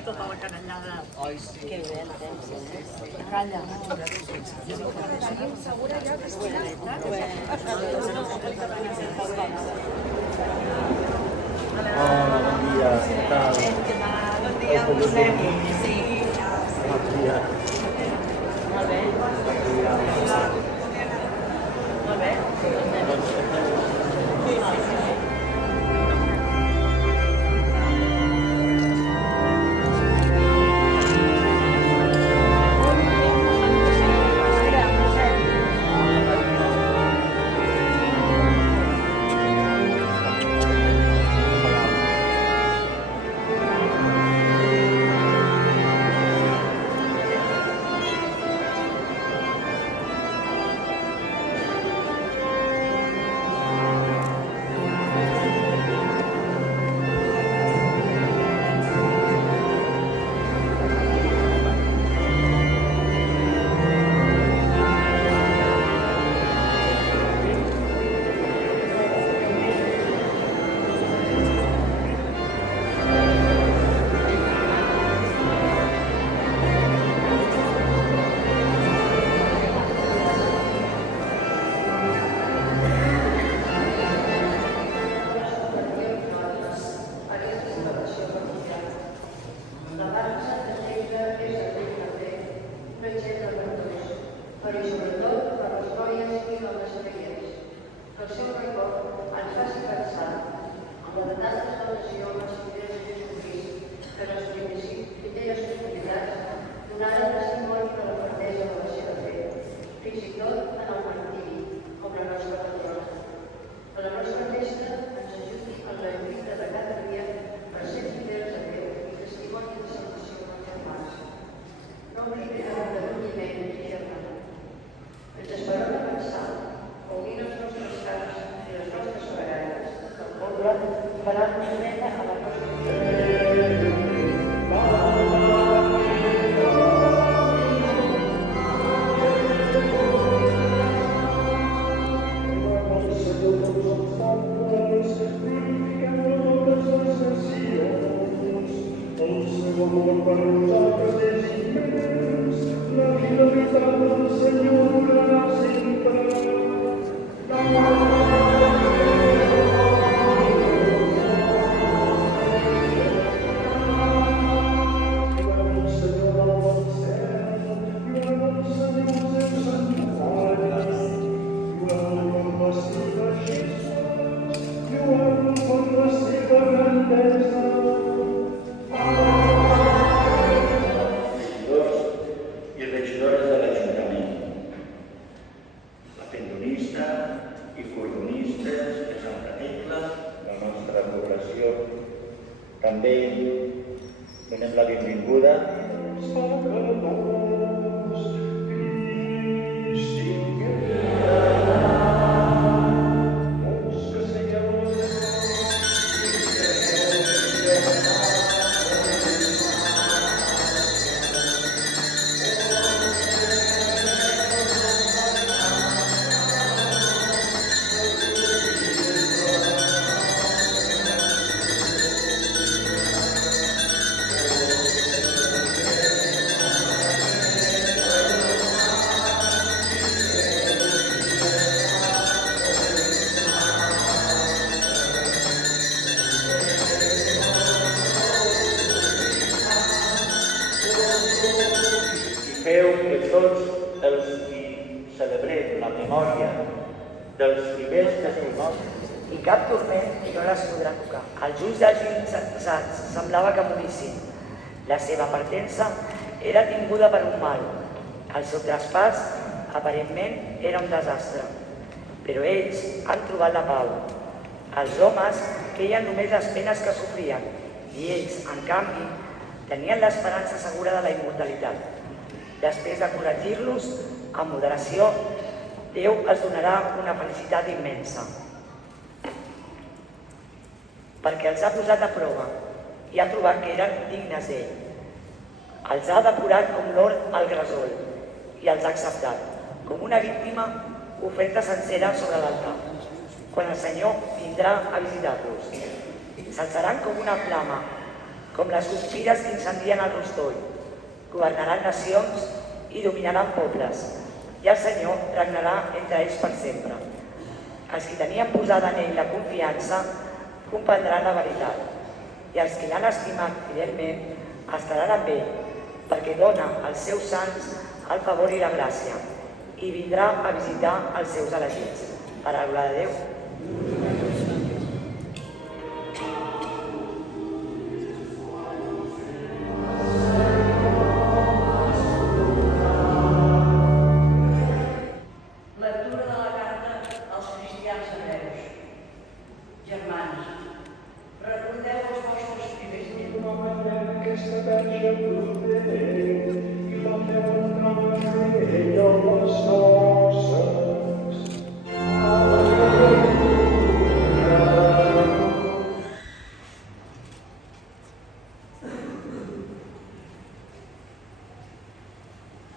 tota la canallada. Oi, sí. Que bé el temps, Calla. Hola, bon dia, què tal? Bon dia, vostè. Sí. Bon dia. Molt bé. Bon dia. Molt bé. També donem la benvinguda feu que tots els qui celebrem la memòria dels primers testimons i cap turment no les podrà tocar. Els ulls de Gil semblava que morissin. La seva partença era tinguda per un mal. El seu traspàs, aparentment, era un desastre. Però ells han trobat la pau. Els homes veien només les penes que sofrien i ells, en canvi, tenien l'esperança segura de la immortalitat. Després de corregir-los amb moderació, Déu els donarà una felicitat immensa. Perquè els ha posat a prova i ha trobat que eren dignes d'ell. Els ha depurat com l'or al gresol i els ha acceptat, com una víctima, oferta sencera sobre l'altar. Quan el Senyor vindrà a visitar-los, s'alçaran com una flama com les guspires que incendien el rostoll. Governaran nacions i dominaran pobles, i el Senyor regnarà entre ells per sempre. Els que tenien posada en ell la confiança comprendran la veritat, i els que l'han estimat fidelment estaran amb ell, perquè dona als seus sants el favor i la gràcia, i vindrà a visitar els seus elegits. Paraula de Déu. Lectura de la carta als cristians hebreus. Germans, recordeu els vostres primers temps.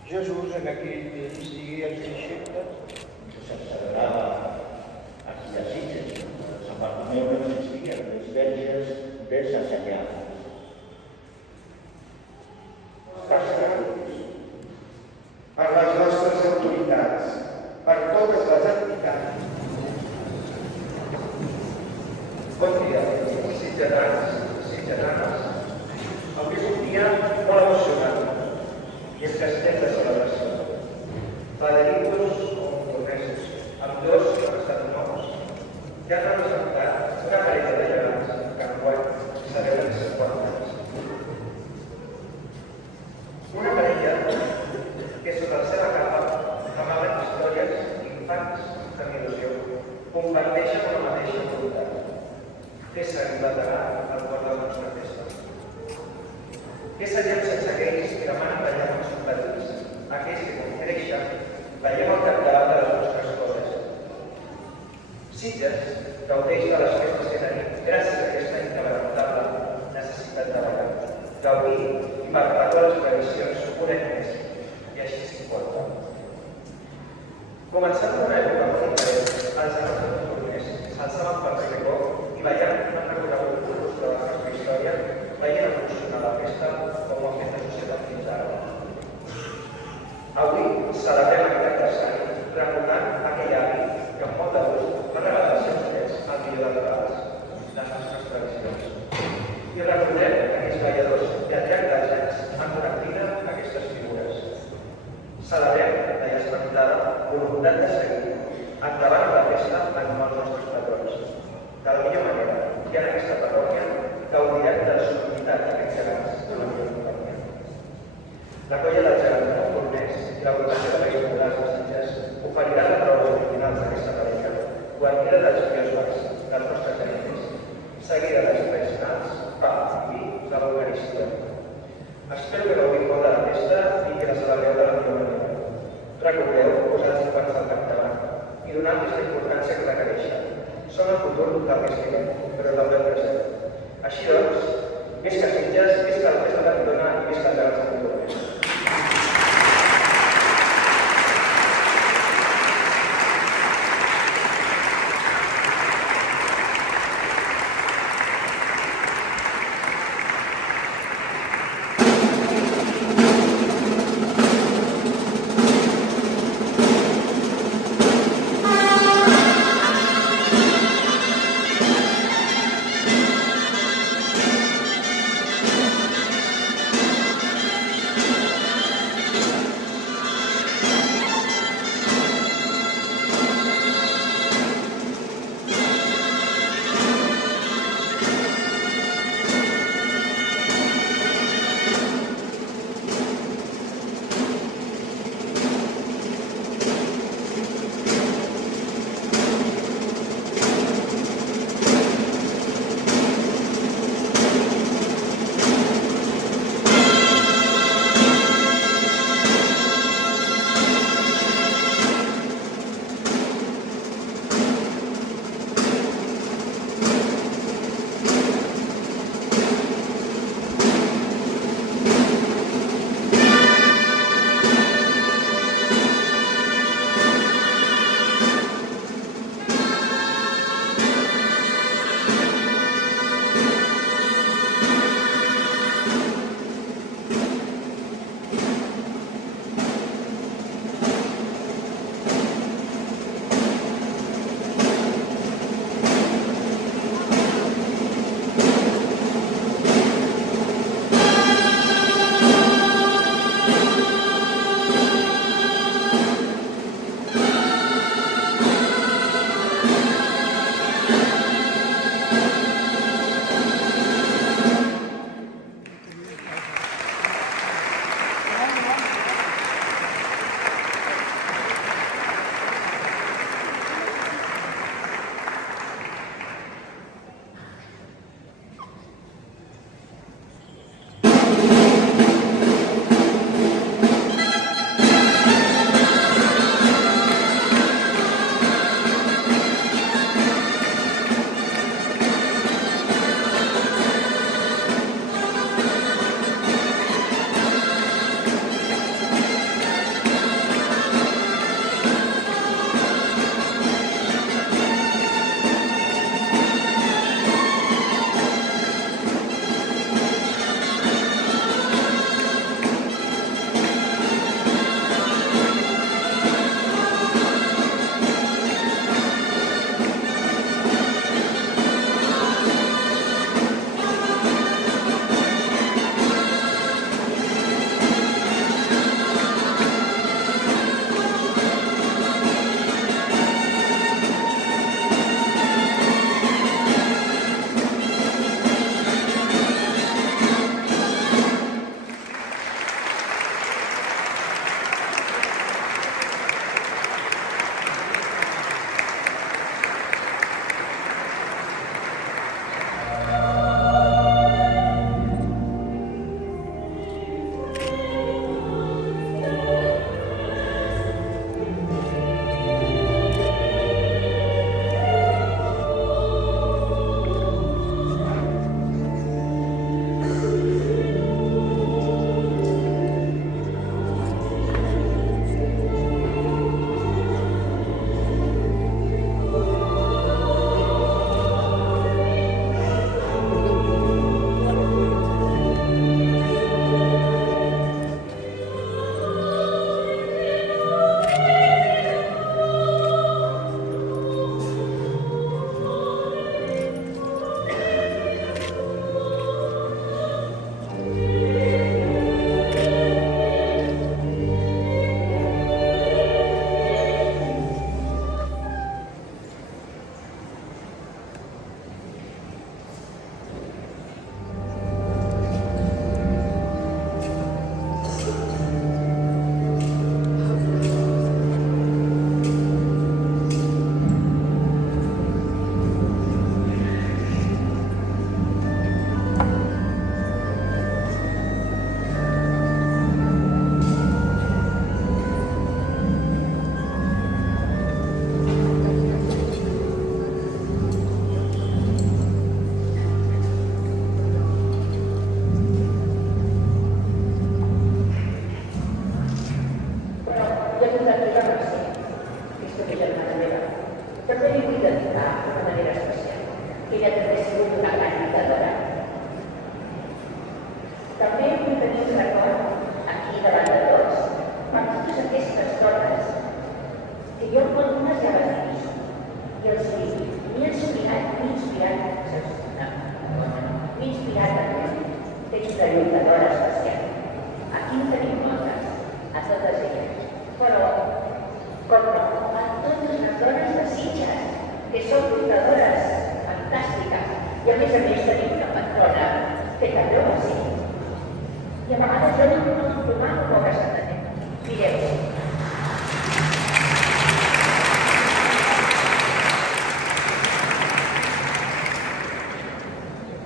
Jesús en aquell temps digué als deixebles: S'accelebrava als desitjos. Sant Bartomeu no existia, les verges desensenyades. per les nostres autoritats, per totes les entitats. Bon dia, ciutadans i ciutadanes. Avui és un dia molt emocionant i és que estem de celebració. Federicos o Montornesos, amb dos representants que han representat una parella de gegants que enguany celebren 50 anys. Una parella que sota la seva capa amaguen històries infants amb il·lusió, comparteixen una mateixa voluntat, fer seguir lateral al cor de la nostra festa. Què seríem sense aquells que demanen ballar amb els petits, aquells que com creixen veiem el capdavant de les nostres coses? Sitges gaudeix de les festes que tenim gràcies a aquesta inquebrantable necessitat de ballar, gaudir i perpetuar les tradicions un any més, i així 50. Començant una època molt diferent, els amos de Montornès s'alçaven per primer cop i veient un recorregut curós de la nostra història, veient evolucionar la festa com ho ha fet la societat fins ara. Avui celebrem aquest aniversari recordant aquell avi que amb molt de gust va regalar als seus nets el millor dels regals, les nostres tradicions. I recordem aquells balladors que al llarg dels anys han donat vida a aquestes figures. Celebrem la ja esmentada voluntat de seguir endavant la festa en nom dels nostres patrons. De la millor manera, que en aquesta parròquia gaudirem de la solemnitat d'aquests gegants de la millor companyia. La colla dels gegants de Montornès i l'agrupació de Països Populars de Sitges oferiran les proves originals d'aquesta parella, guarnida dels biosbars dels nostres gèneres, seguida dels tradicionals, pa i vi de l'Eucaristia. Espero que gaudiu molt de la festa i que la celebreu de la millor manera. Recordeu posar els infants al capdavant i donar-los la importància que requereixen. Són el futur del que estimem, però també el present. Així doncs, visca Sitges, visca la festa de Girona i visca els gegants de Montornès. També vull tenir un record, aquí davant de tots, per totes aquestes dones que jo algunes ja les he vist i els he dit, m'he inspirat, tens de lluitadora especial. Aquí en tenim moltes, a totes elles, però com a totes les dones de Sitges, que són lluitadores fantàstiques, i a més tenim una patrona que també ho va ser. I a vegades jo no em tomava poques atenent. Mireu,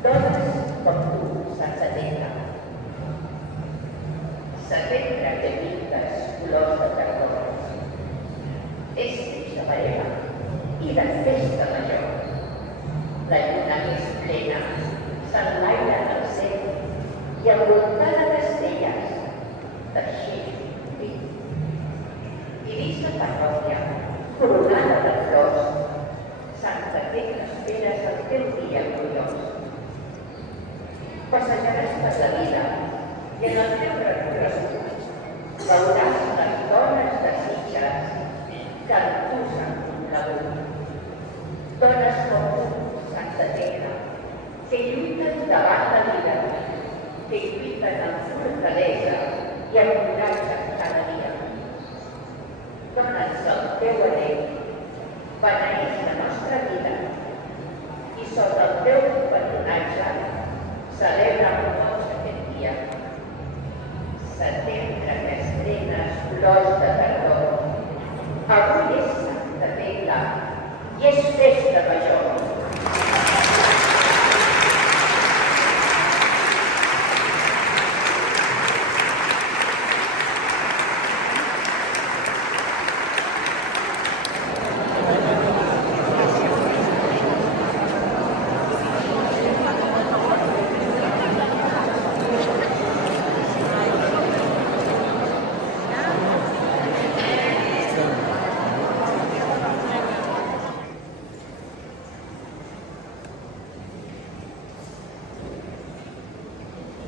dones com tu, Sansatenca. Setembre que pintes colors de cargols. És temps de parella i de festa major. La lluna més plena s'enlaira en el cel i envoltada d'estrelles, teixint vi. I dins la parròquia, coronada de flors, Santa Tecla esperes el teu dia gloriós. Passejaràs per la vida i en el teu recorregut veuràs les dones de Sitges que amb tu s'han conegut. Dones com tu, Santa Tecla, que lluiten davant la vida, que lluiten amb fortalesa i amb